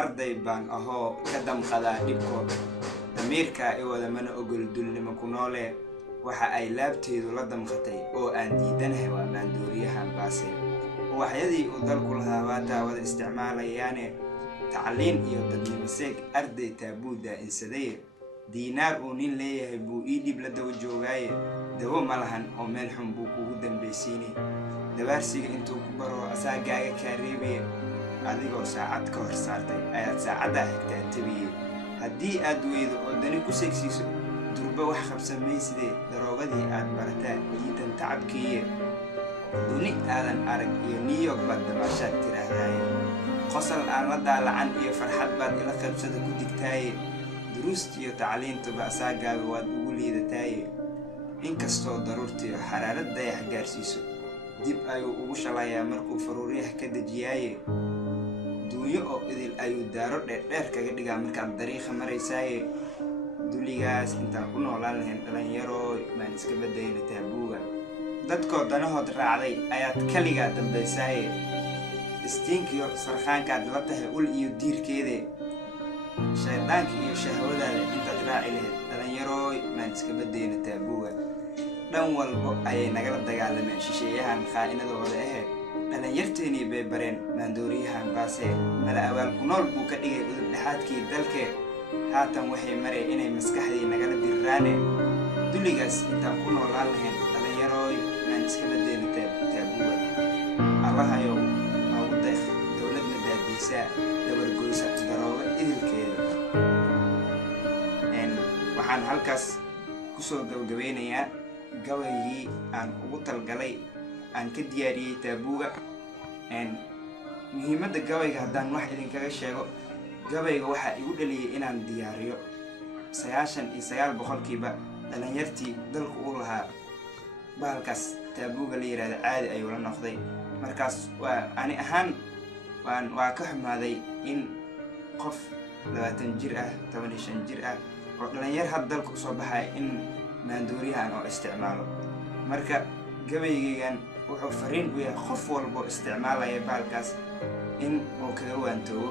arday baan ahoo ka damqadaa dhibkood damiirka i wada mana ogol dulnimo ku noole waxa ay laabteedu la damqatay oo aan diidanahay waa maandooriyahan baase waxyadii uu dalku lahaa waa wada isticmaalayaane tacliin iyo dadnimo seeg arday taabuuda insaday diinaar uu nin leeyahay buu ii dhib la dawa joogaaye dawo ma lahan oo meel xun buu kugu dambaysiinay dabaarsiga intuu ku baro asaagaaga kaa reebaya adigoo saacad ka hor saartay ayaad saacaddaa xigtaa tabiye haddii aad weydo oo dani ku seegsiiso durba wax qabsamaysidee daroogadii aad barataa diidan tacabkiiye duni aadan arag iyo New York baad dabaashaad tiraahdaye qosol aan la daalacan iyo farxad baad ila qaybsada ku digtaaye duruusta iyo tacliintuba asaagaaga waad ugu liidataaye inkastoo daruurtiyo xaraarad dayax gaarsiiso dib ayuu ugu shalayaa markuu faruuryaha ka dejiyaaye duunyo oo idil ayuu daaro dheerdheer kaga dhigaa markaad dariiqa maraysaaye duligaas intaan ku noolaan lahayn dhalinyarooy maan iska badayna taabuuga dadkoo danahood raacday ayaad kaligaa dambaysaaye istiinkiyo sarkhaankaad la tahay ul iyo diirkeede shaydaanka iyo shahwadaada intaad raaci lahayd dhalinyarooy maan iska badayna taabuuga dhan walbo ayay nagala dagaalameen shisheeyahan khaa'inadooda ahe dhalinyarteenii bay bareen maandooriyahan baase mala abaal ku nool buu ka dhigay udub dhexaadkii dalkee haatan waxay mareen inay maskaxdii nagala dirraane duligaas intaan ku noolaan lahayn dhalinyarooy maan iska badayna taabuuga allahayow noogu deeq dowladna daadiisaa dabargoysa darooga idilkeeda waxaan halkaas kusoo gabagabeynayaa gabaygii aan ugu talgalay aan ka diyaariyey taabuuga muhiimadda gabayga haddaan wax idinkaga sheego gabayga waxaa igu dhaliyay inaan diyaariyo 99% dhalinyartii dalku u lahaa bahalkaas taabuuga la yiraahdo caadi ayuu la noqday markaas waa ani ahaan waa ka xumaaday in qof 20 jir ah 15 jir ah oo dhalinyar had dalku soo baxay in maandooriyahan oo isticmaalo marka gabaygan wuxuu fariin u yahay qof walbo isticmaalaya bahalkaas in uu kaga waantoobo